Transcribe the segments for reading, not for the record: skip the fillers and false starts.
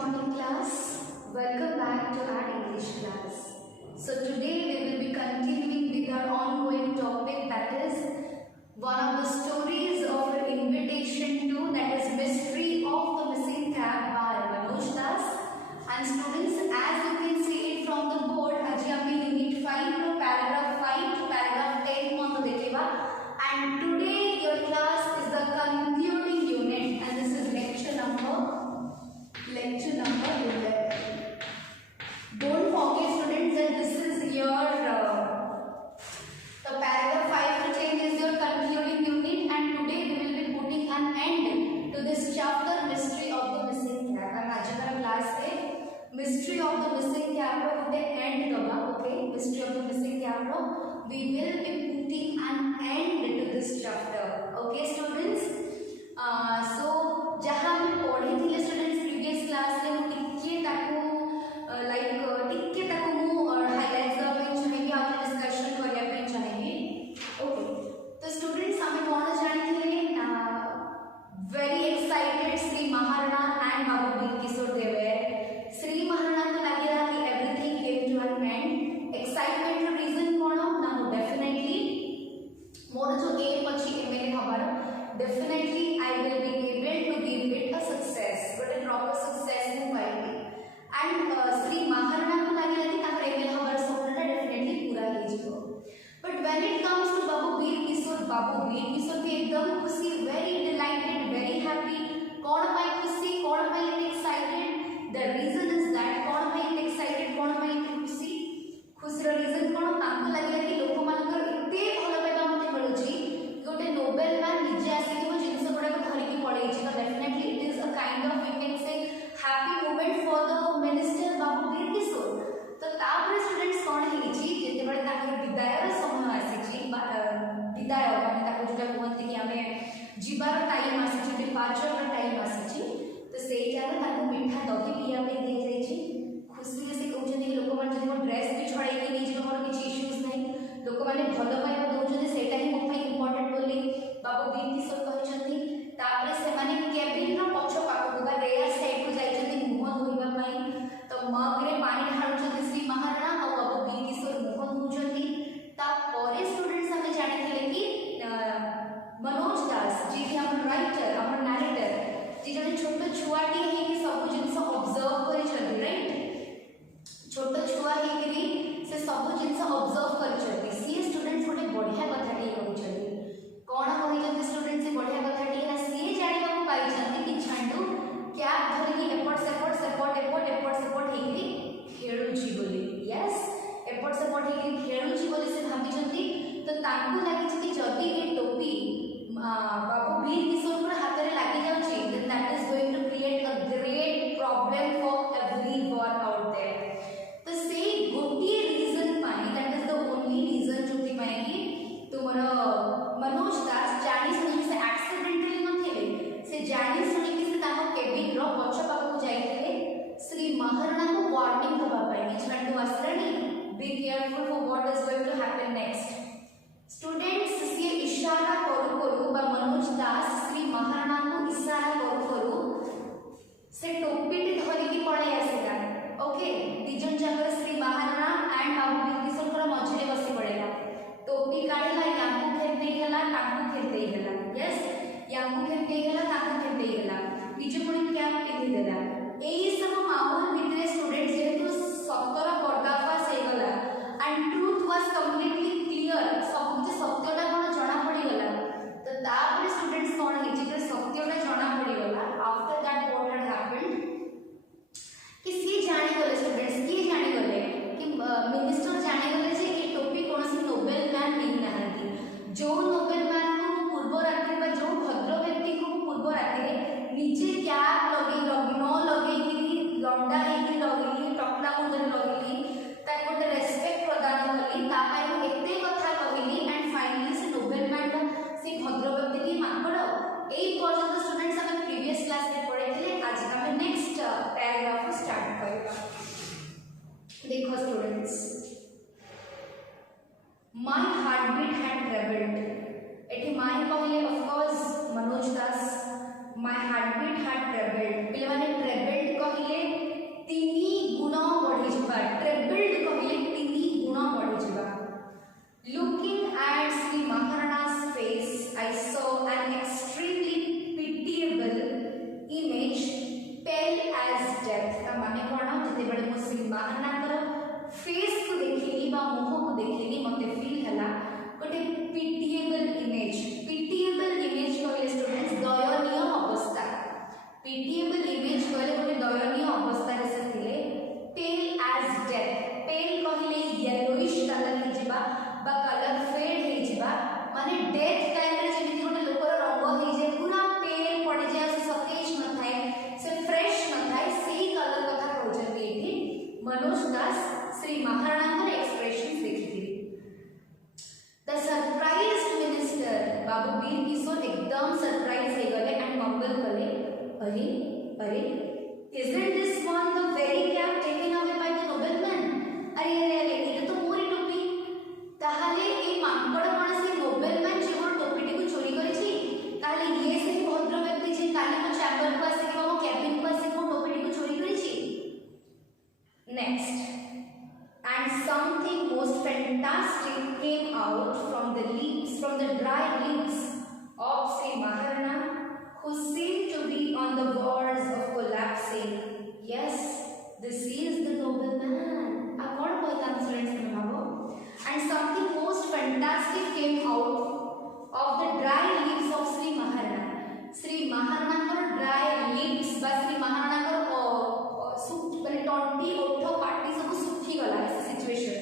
morning class. Welcome back to our English class. So today we will be continuing with our ongoing topic, that is one of the stories of our invitation to, that is Mystery of the Missing Cab by Manoj Das. And students, as you can see it from the board, aji hame unit 5 ro paragraph 5 to paragraph 10 mon dekheba. And today your class is the concluding unit, and this is lecture number 11. Don't forget students that this is your the paragraph 5 to 10 is your concluding unit, and today we will be putting an end to this chapter, Mystery of the Missing Cab. And ajikar class se Mystery of the Missing Cab ro gote end daba. Okay, Mystery of the Missing Cab ro we will be putting an end to this chapter. Okay students, so jaha hame पढ़ी थिले students previous class रे टिके ताकू like टिके ताकू मु highlights दवा पे चाहेंगे, आप डिस्कशन करिया पे चाहेंगे. ओके, तो स्टूडेंट्स हमें कौन जानी थिले very excited Shri Maharana and Babu Bir Kishore Dev. Shri Maharana को लगे रहा कि everything came to an end. Excitement रो रीजन कोन ना डेफिनेटली मोर जो एम अछि एमएलए हबार, definitely I will be able to give it a success, but a proper success मु पाइबी. एंड श्री महाराणा को लगे कि ताकर एमएलए हबार सपना डेफिनेटली पूरा हो जिवो. But when it comes to Babu Bir Kishore के एकदम खुशी, वेरी डिलाइटेड, वेरी हैप्पी. कौन पाई खुशी, कौन पाई excited? The reason is that कौन पाई एक्साइटेड, कौन पाई खुशी. खुशी रो रीजन कोन तांको लागला कि लोक मानकर एते भलो पाइबा मते मिलुची, गोटे नोबेल मैन निजे आसी कि जिनस गुडा को धरि कि पढै छि. तो definitely it is a kind of we can say happy moment for the minister Babu Bir Kishore. तो तापर स्टूडेंट्स कोन हेइ छि जेते बडे ताकर विदाय रो समय आसी छि, विदाय माने ताको जोटा कहते कि हमें जीवार टाइम आसी छि, डिपार्चर रो टाइम आसी छि. तो सेई टाइम ताको मीठा दही पिया पे दे जाय छि. खुशी से कहउछन कि लोक मान जदि ड्रेस भी छड़ाई के नहीं जे मोर किछि इश्यूज नहीं, लोक माने भलो पाइबा दउछन सेटा ही मो पई इंपोर्टेंट बोली बाबू वीर किशोर कहछथि. तापरे से माने केबिन रो पछ पाखु बा रेया साइड को जाइछथि मुह धोइबा पई. तो मग रे पानी ढाळुछथि श्री महाराणा और बाबू वीर किशोर मुह धोउछथि. तापरे स्टूडेंट्स हमें जानिथिले कि मनोज दास जी कि हमर राइटर, हमर नरेटर जी जने छोट छुआटी हे कि सब जिंस ऑब्जर्व करि छथि. राइट, छोट छुआ हे कि से सब जिंस ऑब्जर्व करि छथि. सी स्टूडेंट्स गोटे बढ़िया कथाटी कहउछथि. कोन कहि स्टूडेंट्स से बढ़िया कथाटी है सी जानिबा को पाइ छथि कि छांडू कैप धरि कि एपट सेपट हे कि खेलुची बोली. यस, एपट सेपट हे कि खेलुची बोली से भाबी छथि. तो ताकू लागि छि कि जदी ए टोपी बाबू वीर किशोर को हाथ रे लागि जाउ छि, then that is going to create a great problem for everyone out there. तो से गोटी रीजन पाई, that is the only reason जोति पाई कि तुमरो मनोज दास जानी सुनी से एक्सीडेंटली नथिले, से जानी सुनी कि से ताको केबिन रो पछ पाखु जाइथिले श्री महाराणा को वार्निंग दबा पाई कि छंडू आसरानी be careful for what is going to happen next. Students से इशारा करू करू बा मनोज दास श्री महाराणा को इशारा करू करू से टोपीटी धरि कि पळे आसिला. ओके, दिजन जाकर श्री महाराणा एंड बाबू वीर किशोर को मझरे बसी पड़ेला. टोपी काढला, याकू खेत दे गेला, ताकू खेत दे गेला. यस, याकू खेत दे गेला, ताकू खेत दे गेला, निजे पुणी कैप पिंधि देला. एई सब माहौल भितरे स्टूडेंट्स जेहेतु सतर पर्दाफाश हे गला and truth was completely clear, सब जे सत्यटा कोन जणा पड़ी गला. तो तापर स्टूडेंट्स कोन हे जे सत्यटा जणा पड़ी गला. After that what had happened कि सी जानि गले स्टूडेंट्स की जानि गले कि मिनिस्टर जानि गले जे कि टोपी कोनसी नोबेल मैन नहीं नहांती. जो नोबेल मैन को पूर्व रात्रि बा जो भद्र व्यक्ति को पूर्व रात्रि नीचे कैप लगे न लगे कि लंडा हे कि लगे टकला मुंडे लगे तार गोटे रेस्पेक्ट प्रदान कली, तापाई मु एते कथा कहिली. एंड फाइनली से नोबेल मैन से भद्र व्यक्ति की माकड़ एई पर्यंत स्टूडेंट्स हम प्रीवियस क्लास में पढ़ेथिले. आज हम नेक्स्ट पैराग्राफ स्टार्ट करबा. देखो students, my heartbeat had travelled. एठी माय कहले of course Manoj Das, My heartbeat had trebled. पिले माने trebled कहिले 3 गुना बढ़ी जिबा. Trebled कहिले 3 गुना बढ़ी जिबा. Looking at Sri Maharana's face, I saw an extremely pitiable image, pale as death. ता माने कोना जते बडे मो श्री महाराणा कर फेस को देखिली बा मुह को देखिली मते फील हला गोटे pitiable image. Pitiable image कहले स्टूडेंट्स दयनीय अवस्था. Pitiable image कहले गोटे दयनीय अवस्था रे से थिले. Pale as death. Pale कहले येलोइश कलर के जिबा बा कलर फेड हे जिबा माने डेथ टाइम रे जेमिति गोटे लोकर रंग हे जे पूरा पेल पड़ी जाय से सतेज न थाए से फ्रेश न थाए सेही कलर कथा कहउछन एठी मनोज दास श्री महाराणा कर expressions देखिथि. The surprised minister Babu Bir किशोर एकदम सरप्राइज हे गले एंड मम्बल कले अरे अरे isn't this one the very cap taken away by the nobleman? अरे अरे अरे ये तो मोरी टोपी ताहले ए मांकड़ कोन से नोबेलमैन जे मोर टोपीटी को चोरी करिछि ताहले ये से भद्र व्यक्ति जे काली को चैम्बर को आसे को कैबिन को आसे को टोपीटी को चोरी करिछि. Next and something most fantastic came out from the dry lips of Sri Maharana, who seemed to be on the verge of collapsing. Yes, this is the nobleman. According to the students, and something most fantastic came out of the dry lips of Sri Maharana. Sri Maharana को dry lips बा Sri Maharana को सुख बने टॉन्टी ओठो party सब सुखी गला ऐसे situation.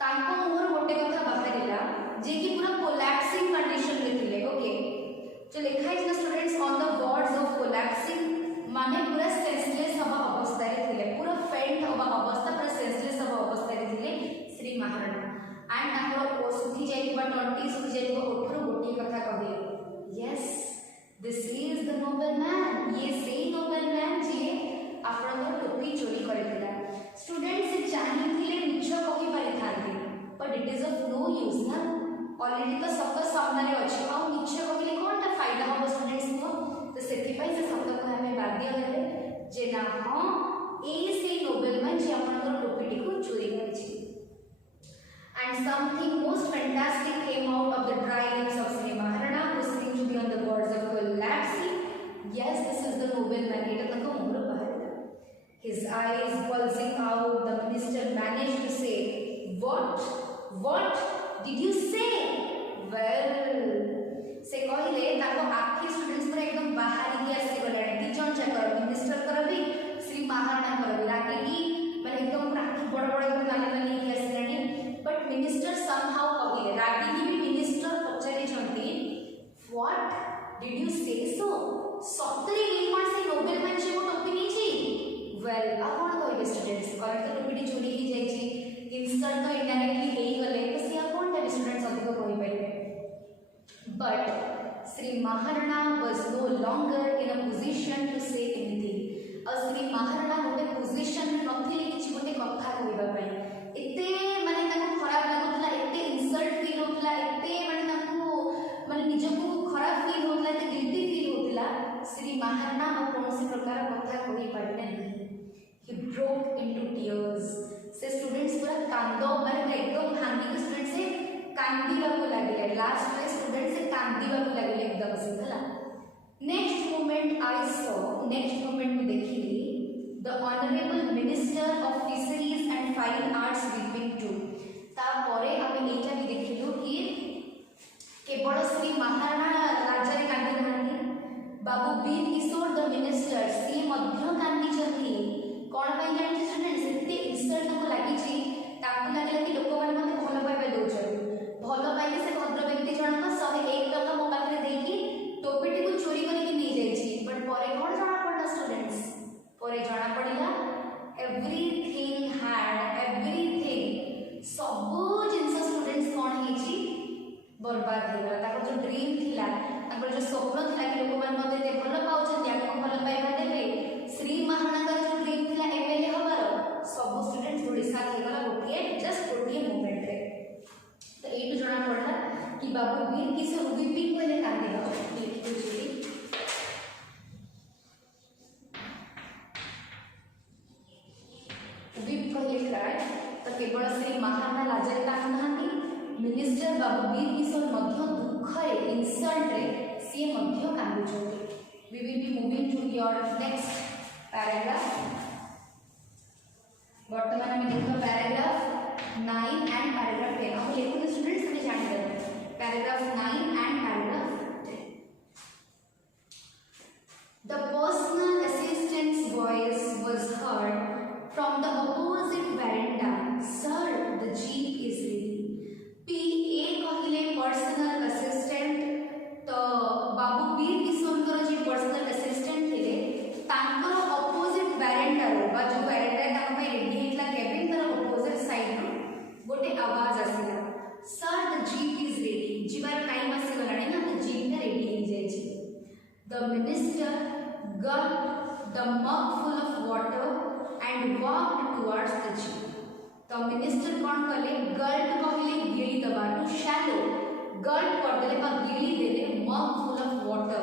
ताको मोर गोटे कथा बाहरिला जे कि पूरा कोलैप्सिंग कंडीशन रे थिले. ओके जो लिखा है students on the words of collapsing माने पूरा सेंसलेस हवा अवस्था रे थिले. पूरा फेंट हवा अवस्था पूरा सेंसलेस हवा अवस्था रे थिले श्री महाराणा. एंड ताको सुखी जाइबा टॉन्टी सुखी जाइबा ओठरो गोटे कथा कहले यस दिस इज द नोबेलमैन. ये से नोबेलमैन जे आपन टोपी चोरी करथिला. स्टूडेंट्स से चाहिथिले मिछ कहि पारि थांती but it is of no use ना. ऑलरेडी तो सब सामने रे अछि आ मिछ कहिले कोनटा फायदा हो स्टूडेंट्स को. तो सेति पई से सब को हमें बाध्य हेले जे ना हां ए से नोबेलमैन जे आपन टोपीटी को चोरी करिछि. And something most fantastic came out of the dry lips of Sri Maharana, who seemed to be on the verge of collapsing. Yes, this is the nobleman. Eta tako muro bahar. His eyes bulging out, the minister managed to say, "What? What did you say?" Well, से कहले ताको आखि students पर एकदम बाहर ही आसी गलाडी. तीजन चकर minister करबी श्री महाराणा करबी रागी माने एकदम रागी बड़ बड़ एकदम नाली नाली ही आसी गलाडी. बट मिनिस्टर समहाउ कहले रागी भी मिनिस्टर पचरे छंती व्हाट डिड यू से सो सत्तरी ए कोन से नोबेलमैन जे को टोपी नी छी. वेल आ कोन कहबे स्टूडेंट्स कर तो टोपी चोरी ही जाई छी इंस्टेंट तो इनडायरेक्टली हेई गले तो से कोन टा स्टूडेंट्स अधिक कहि पाइबे. But Shri Maharana was no longer in a position to say anything. और श्री महाराणा गोटे पोजीशन में नथिले किछि गोटे कथा कहबा पई. एते माने ताको खराब लागुतला एते इंसल्ट फील होतला एते माने ताको माने निजको खराब फील होतला एते गिल्टी फील होतला. श्री महाराणा और कोनसी प्रकार कथा कहि पारले नहीं. He broke into tears. से स्टूडेंट्स पूरा कांदो माने एकदम भांगी के स्टूडेंट से कांदीबा को लागले. लास्ट में स्टूडेंट से कांदीबा को लागले एकदम से हला. Next moment I saw next moment में देखिली the honorable minister of fisheries and fine arts weeping too. ता परे हमें एटा भी देखिलु कि केवल श्री महाराणा राजा रे कांदी नानी बाबू वीर किशोर द मिनिस्टर सी मध्य कांदी छथि. कोन पई जानि स्टूडेंट सेते इंसल्ट को लागि छी ताकू लागले कि लोक माने मते भलो पाइबा दोछन भलो पाइले से भद्र व्यक्ति जनक 101 टका मो पाखरे देकी टोपीटी को चोरी करके नै जाई छी. बट परे कोन जाना पड़ला स्टूडेंट्स परे जाना पड़िला एवरीथिंग हैड एवरीथिंग सब जिंस स्टूडेंट्स कोन हे छी बर्बाद हे गला. ताको जो ड्रीम थिला ताको जो स्वप्न थिला कि लोक मान मते ते भलो पाउ छथि आपको भलो पाइबा देबे श्री महाराणा का जो ड्रीम थिला एबेले हबार सब स्टूडेंट्स ओडिसा हे गला गोटिए जस्ट गोटिए मोमेंट रे. तो एटु जाना पड़ला कि बाबू वीर किशोर वीपिंग पहले कांदी हो लिखि छी महाराणा लाजरे कांदुनाहांती मिनिस्टर बाबू वीर किशोर मध्य दुखरे इनसल्ट रे सी मध्य कांदुछंती we will be moving to your next paragraph वर्तमान में देखो पैराग्राफ 9 एंड पैराग्राफ 10 हम लिखो स्टूडेंट्स ने जान लेना paragraph 9 and paragraph 10 the personal assistant's voice was heard from the opposite veranda sir the jeep is ready pa कहले personal assistant तो बाबू वीर किशोर कर जे पर्सनल असिस्टेंट थिले तांकर ऑपोजिट वेरेंडा रो बा जो वेरेंडा तांका पे रेडी हेतला केबिन तर ऑपोजिट साइड रो गोटे आवाज आसीला sir the jeep is ready जीवार टाइम आसी गलानी ना तो जीप ता रेडी हे जाय छी the minister gulped the mug full of water and walked towards the jeep तो मिनिस्टर कोन कले गल्प कहले गिली दबा टू शैलो गल्प कर देले बा गिली देले मग फुल ऑफ वाटर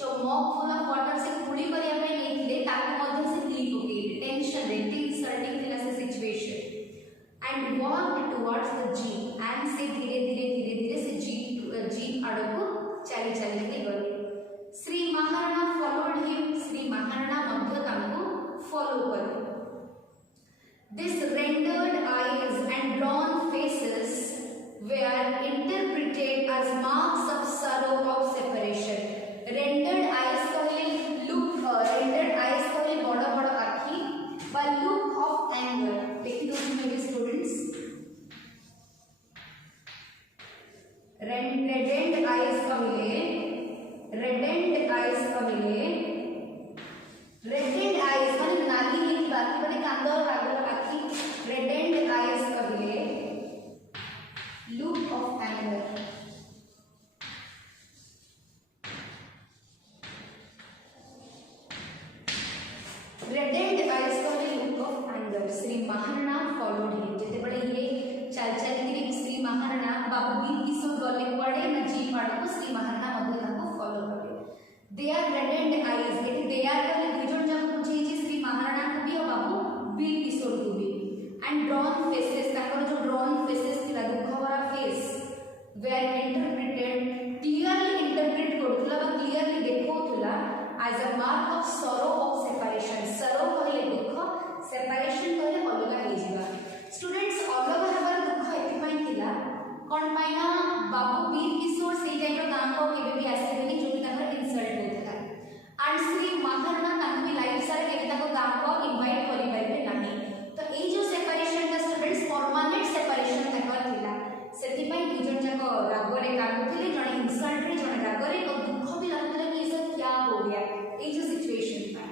जो मग फुल ऑफ वाटर से कुली करिया पे नेखले ताको मध्य से ली पके टेंशन रेटिंग सर्टिंग थिला से situation and walked towards the jeep and से धीरे धीरे से जीप आड़को चली चली के गले श्री महाराणा फॉलोड हिम श्री महाराणा मध्य ताको फॉलो करे This rendered eyes and drawn faces were interpreted as marks of sorrow of separation. Rendered eyes कहले look rendered eyes कहले बड़ा बड़ा आँखी बा look of anger. देखिए दोस्तों मेरे students. Reddened eyes कहले reddened eyes माने नाली की बात माने कांदा और रागो आँखी reddened eyes कहले look of anger reddened eyes कहले look of anger Shri Maharana followed him जेते बड़े ये चल के श्री महाराणा बाबू वीर किशोर गले कुआडे ना जी पाड़ को श्री महाराणा मध्य ताको फॉलो करे they are reddened eyes eighty they are कहले दुजन जन पूछे जे श्री महाराणा को भी और बाबू वीर किशोर को भी and drawn faces ताकर जो drawn faces थिला दुख भरा face were interpreted clearly interpret करथुला बा clearly देखौथुला as a mark of sorrow of separation sorrow कहले दुख separation कहले अलगा हे जिबा स्टूडेंट्स अलगा हेबार दुख एति पई थिला कोन पाइना बाबू वीर किशोर से टाइम रो गां को केबे भी आसीबेनी जो ताकर इंसल्ट होतला and श्री महाराणा तांको लाइफ सारे केबे ताको गां को इनवाइट करि पाइबे नाही तो ए जो सेपरेशन का स्टूडेंट्स परमानेंट सेपरेशन ताकर थिला सेति पई दुजन जाको रागरे काटुथिले जणे इंसल्ट रे जणे रागरे और दुख भी लागतले कि ये सब क्या हो गया ए जो सिचुएशन पई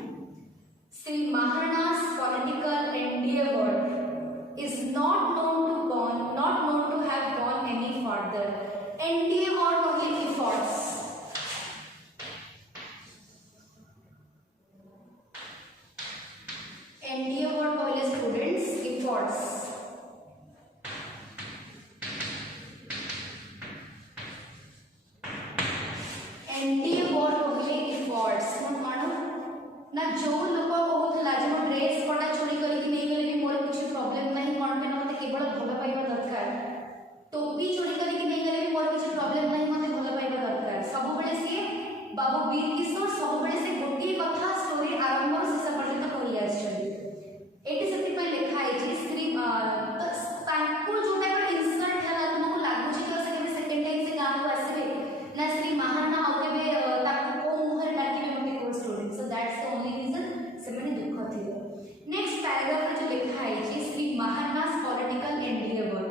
Shri महाराणा's political endeavor is not known to have gone any further endeavor कहले efforts endeavor कहले स्टूडेंट्स efforts endeavor कहले efforts मानो ना जो लोग कहउथला जे मो ड्रेस कोटा चोरी करी कि नहीं गले मोर कुछ प्रॉब्लम नहीं कोन पे मते केवल भलो पाइबा दरकार टोपी चोरी करी कि नहीं गले मोर कुछ प्रॉब्लम नहीं मते भलो पाइबा दरकार सब बेले से बाबू वीर किशोर सब बेले से गोटी कथा स्टोरी आरंभ से शेष पर्यंत कहि आछन एटी सती पे लिखा है जे श्री तांको जो टाइम इंसिडेंट हला तुमको लागु जे कि से सेकंड टाइम से गांव को आसीबे ना श्री महाराणा होकेबे ताको को मुहर डाकिबे मते को story so that's the only reason से मैंने दुख थिले नेक्स्ट पैराग्राफ में जो लिखा है जे श्री महाराणा's पॉलिटिकल एंडिएवर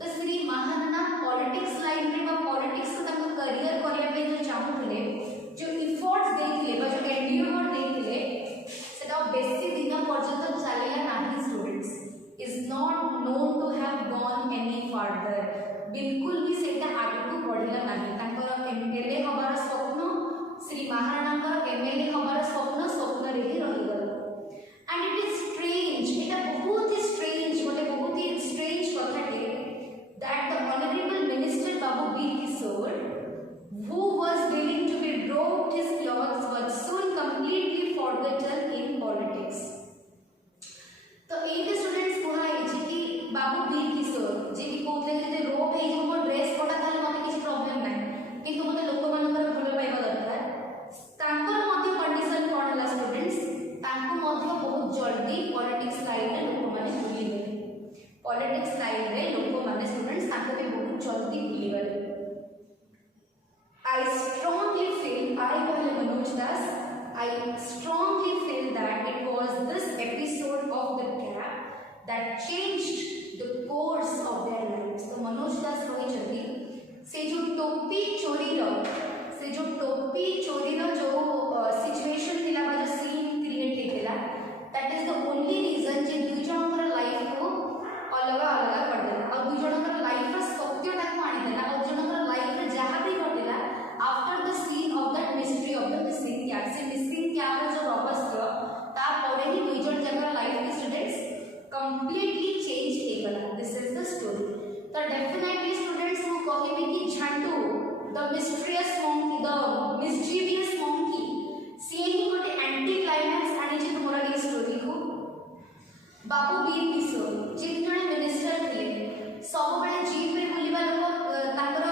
तो श्री महाराणा पॉलिटिक्स लाइन रे बा पॉलिटिक्स को ताको करियर करिया पे जो चाहूले जो एफर्ट्स देथिले बा जो एंडिएवर देथिले सेटा बेसी दिन पर्यंत चलेला नाही students is not known to have gone any further बिल्कुल भी सेटा आगे को बढ़िला नाही तांकर एमएलए हबार स्वप्न श्री महाराणा का एमएलए हबार स्वप्न रे ही रहि गल एंड इट इज स्ट्रेंज एटा बहुत ही स्ट्रेंज बोले बहुत ही स्ट्रेंज कथा टे that the honourable minister Babu Bir Kishore who was willing to be dropped his clothes was soon completely forgotten in politics तो ए स्टूडेंट्स कोहा है कि बाबू वीर किशोर definitely students who कहिबे कि झांटू the mischievous monkey सी ही गोटे एंटी क्लाइमैक्स आनी जे तुमरा ये स्टोरी को बाबू वीर किशोर जे जने मिनिस्टर थे सब बेले जीप रे बुलिबा लोक ताकर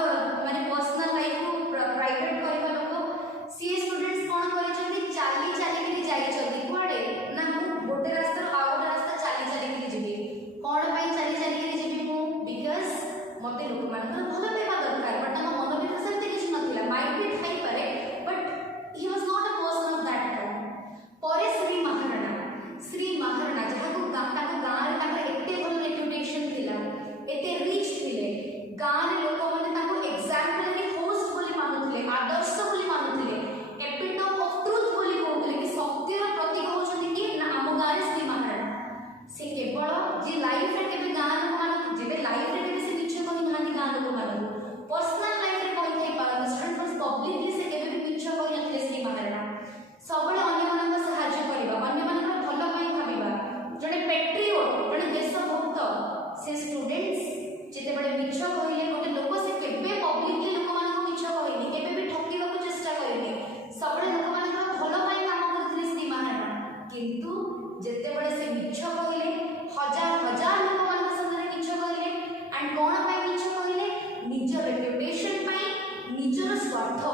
माने पर्सनल लाइफ को प्राइवेट करबा लोक सी स्टूडेंट्स कोन करे छथि चाली चाली के जाई छथि कोडे ना गोटे रास्ता आउ गोटे रास्ता चाली चाली के जेबी कोन पई चाली चाली के जेबी मु बिकॉज़ मते लोक मानकर भलो पेबा दरकार बट हम मन भीतर सेते किछ नथिला माइट बी थाई पारे but he was not a person of that time परे श्री महाराणा जहा को गाँ रे ताकर एते भल रेपुटेशन थिला एते रिच थिले गाँ रे लोक माने ताको एग्जांपलरी होस्ट बोली मानुथिले आदर्श बोली मानुथिले एपिटोम ऑफ ट्रुथ बोली कहउथिले कि सत्यर प्रतीक होछथि कि ना हम गाँ रे श्री महाराणा से केवल जे लाइफ रे केबे गाँ लोक मान जेबे लाइफ रे केबे से मिछ कहि नानी गाँ लोक मान पर्सनल लाइफ रे कहि थाई पार स्टूडेंट फॉर पब्लिकली से केबे भी मिछ कहि नथिले श्री महाराणा सबले अन्य मानक सहाय्य करबा अन्य मानक भलो पई भाबिबा जने पेट्रियोट जने देशभक्त से स्टूडेंट्स जेते बडे मिछ कहिले गोटे लोक से केबे पब्लिकली लोक मानक मिछ कहिनी केबे भी ठकीबा को चेष्टा करिनी सबले लोक मानक भलो पई काम करथिले श्री महाराणा किंतु जेते बडे से मिछ कहिले हजार हजार लोक मानक संगे मिछ कहिले एंड कोन पई मिछ कहिले निज रेपुटेशन पई निजर स्वार्थ